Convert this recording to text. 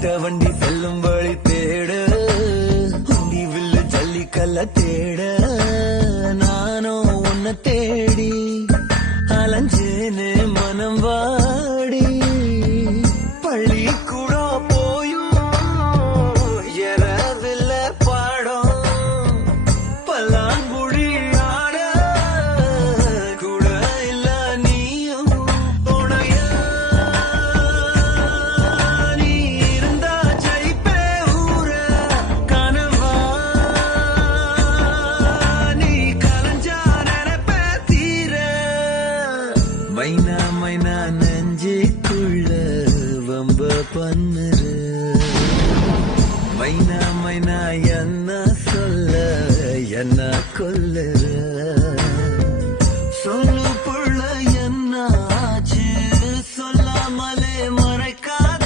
ஒத்த வண்டி செல்லும் வழி தேடு உண்டி வில்லு ஜல்லிக்கல்ல தேட நானும் உன்னை தேடி அலைஞ்சேனே மனம் வாடி பள்ளி கூட போயும் எறவில்ல பாடம் பல்லாங்குழி ஆட கூட இல்ல நீயும் துணையா நீ இருந்தா ஜெயிப்பே ஊர கனவா நீ கலஞ்சா நினைப்பே தீர மைனா மைனா நெஞ்சுக்குள்ள வம்ப பண்ணுற மைனா மைனா என்ன சொல்ல என்ன கொல்லுற